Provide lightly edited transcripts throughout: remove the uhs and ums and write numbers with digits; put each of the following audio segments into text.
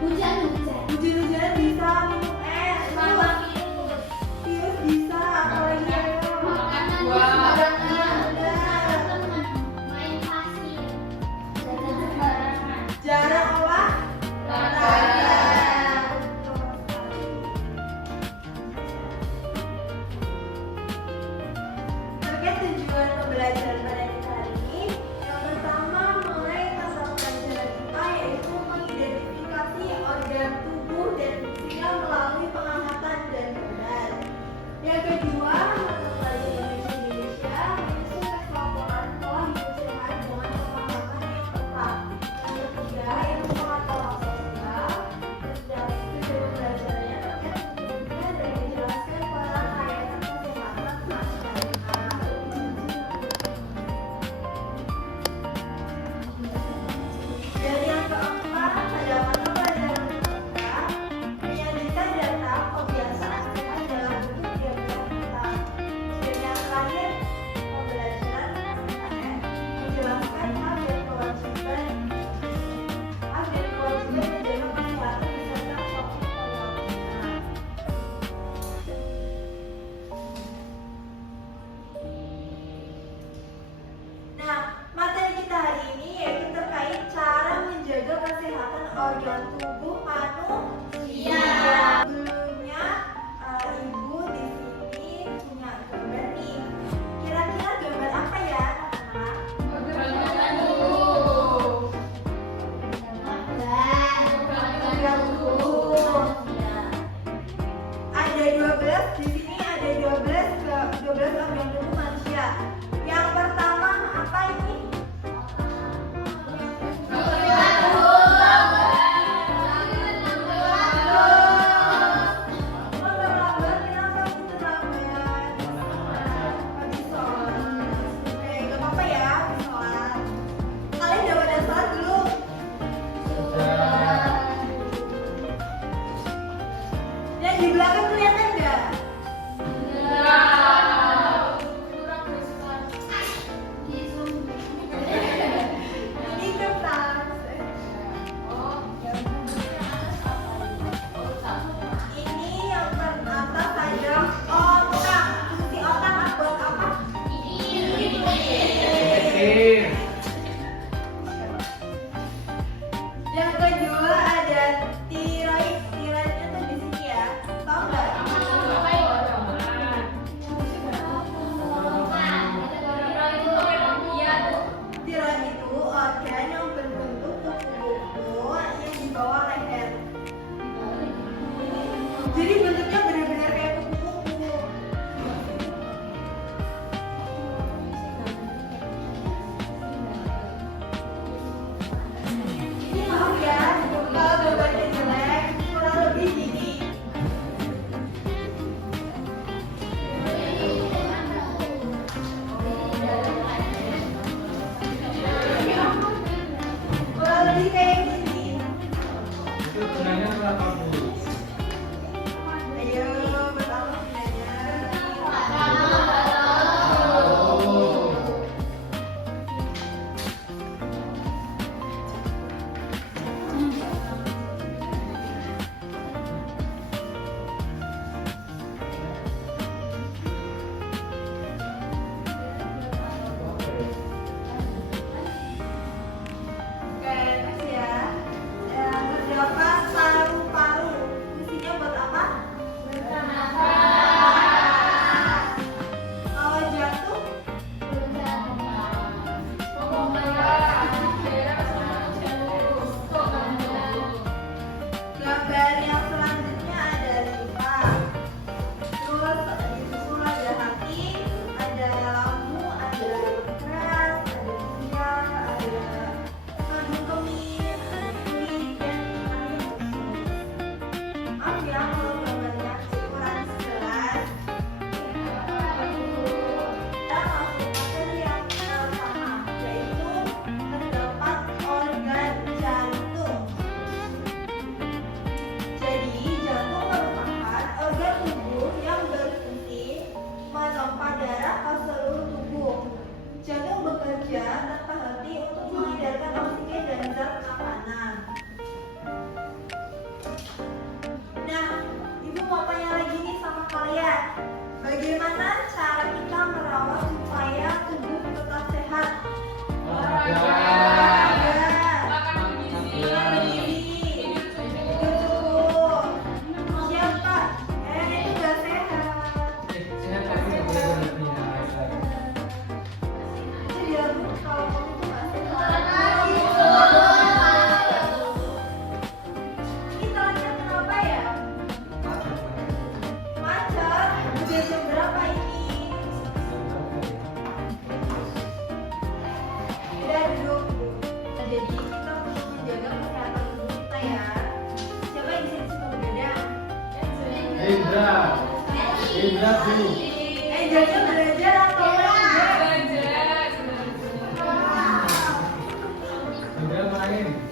Hujan-hujan bisa minum es. Virus bisa. Apalagi ayo. Jarang olahraga. Terkait tujuan pembelajaran pada kita hari ini, yang pertama mulai tentang pelajaran kita yaitu mengidentifikasi organ tubuh dan fungsinya melalui pengamatan dan berat. Yang kedua, mata pelajaran Indonesia menyusun tes laporan pola hidup sehat dengan pemahaman yang tepat. Yang ketiga, ilmu pengetahuan sosial. Dalam tujuan pembelajarannya terkait tujuannya dan menjelaskan pola layanan kesehatan masyarakat. Dan yang keempat, pada mata pelajaran mereka menyajikan data kebiasaan sehat dalam bentuk diagram peta. Dan yang terakhir, pembelajaran PKN menjelaskan hak dan kewajiban menjaga kesehatan beserta topik pendampingan. Nah, materi kita hari ini yaitu terkait cara menjaga kesehatan organ tubuh manusia. Sebelumnya, Ibu di sini punya gambar nih. Kira-kira gambar apa ya, anak-anak? Organ tubuh. Ada 12 di sini, ada 12 organ tubuh manusia. Yang pertama apa ini? Terlambat, kenapa ini terlambat? Habis sholat. Gak apa-apa ya, habis sholat. Kalian udah pada sholat belum? Yang di belakang kelihatan nggak? Ini kertas. Ini yang teratas ada otak. Fungsi otak buat apa? Yang kedua ada tiroid. Tiroidnya tuh di sini ya. Tahu nggak? Tiroid itu organ yang berbentuk kupu-kupu yang di bawah leher. Jadi bentuknya benar-benar kayak kupu-kupu. Ini maaf ya, kalau gambarnya jelek, kurang lebih gini. Kurang lebih kayak gini. Itu benarnya berapa, Bu? Indra. Indra dulu. Angelnya belajar atau belajar? Indra main.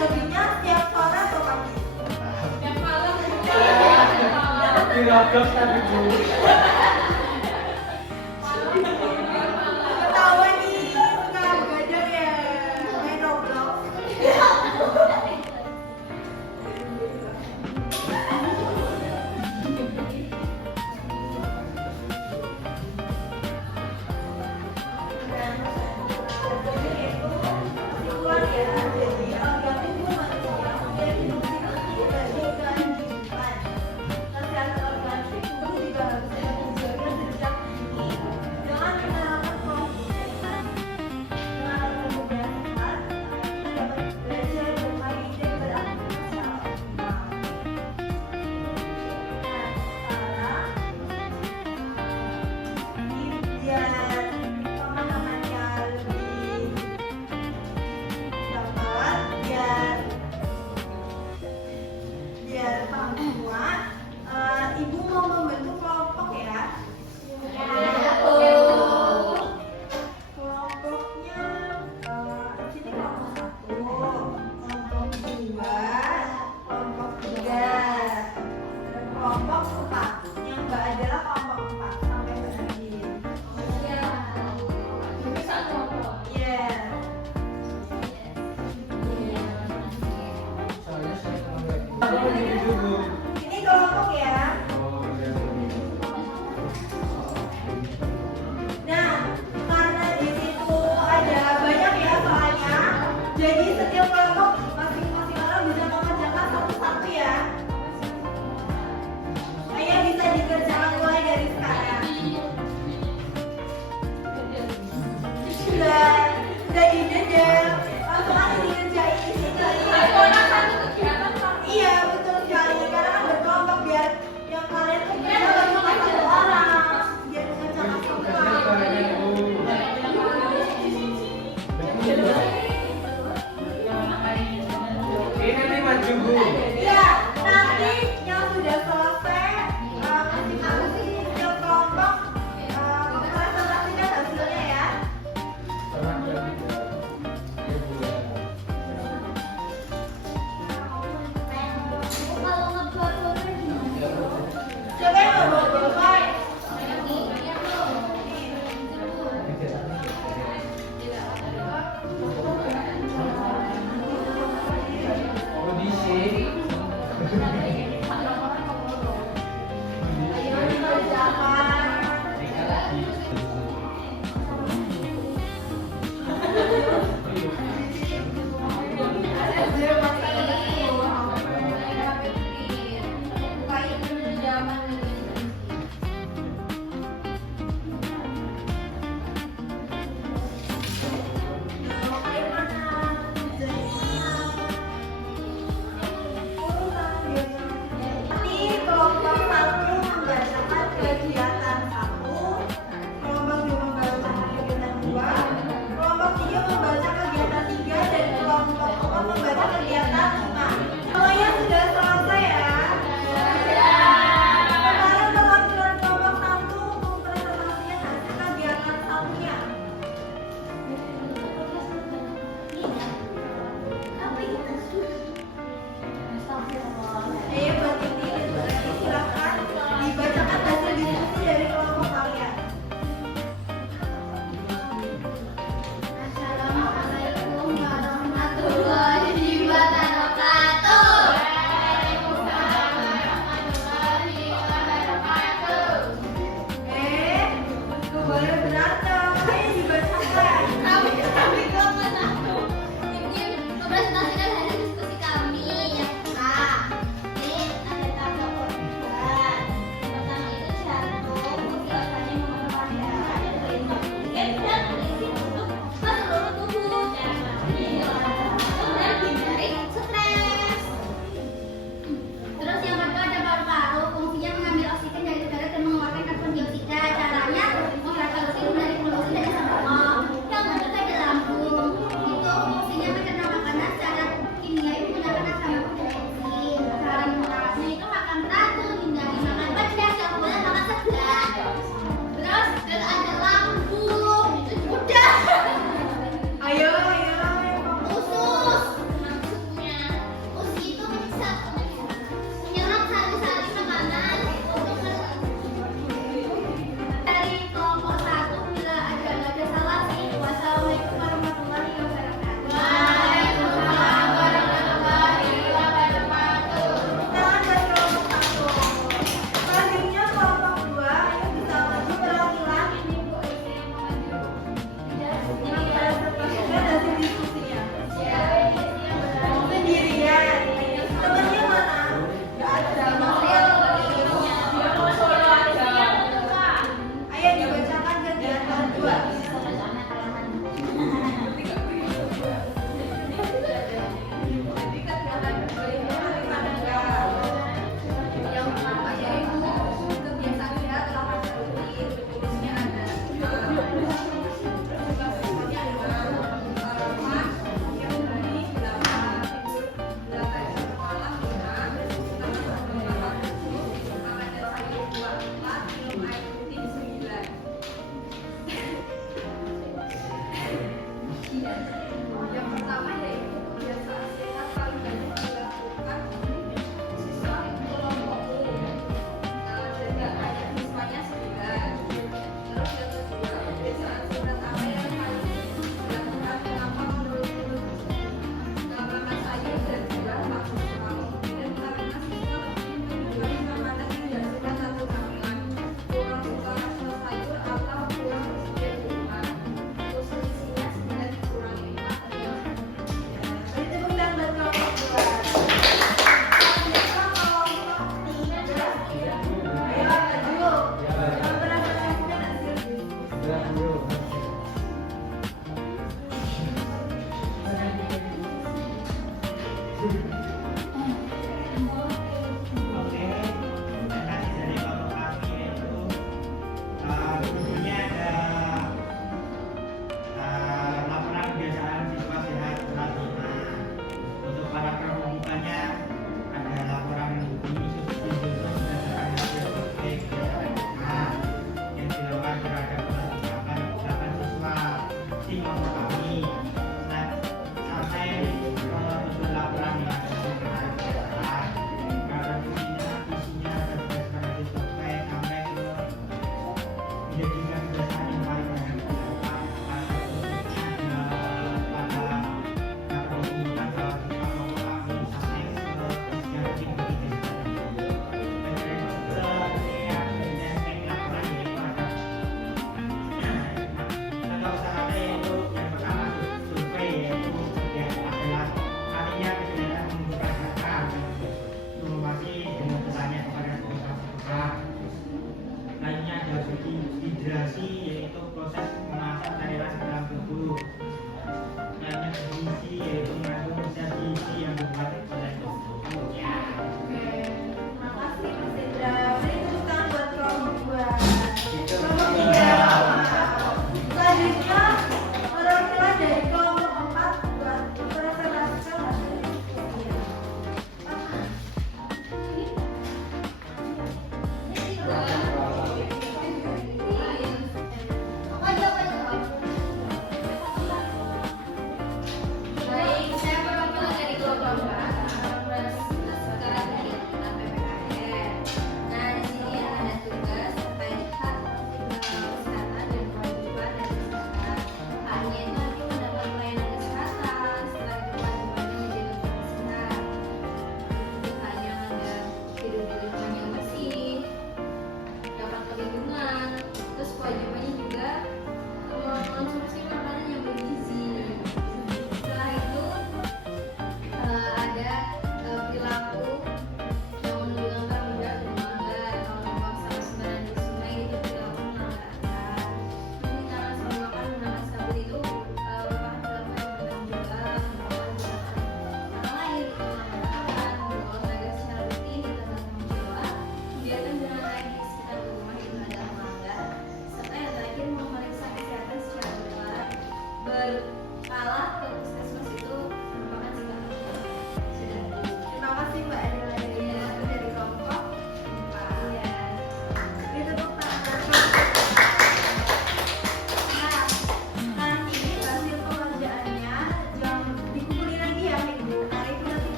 Jogging Dirobek tapi Bu. Ketahuan nih, suka begadang ya, main Roblox. Biar paham semua, ibu mau membentuk kelompok ya. Kelompoknya di sini kelompok 1, kelompok 2, kelompok 3, dan kelompok 4. Yang enggak adalah kelompok 4 sampai berakhir. Iya. Soalnya saya terlalu. Aku begini dulu. Ini kelompok ya. Oh, ya. Nah, karena di situ ada banyak ya soalnya, jadi setiap kelompok masing-masing orang bisa mengerjakan satu-satu ya. Ayo bisa dikerjakan mulai dari sekarang. Sudah dijajal, langsung aja dikerjain di sini. Iya betul sekali, karena kan berkelompok biar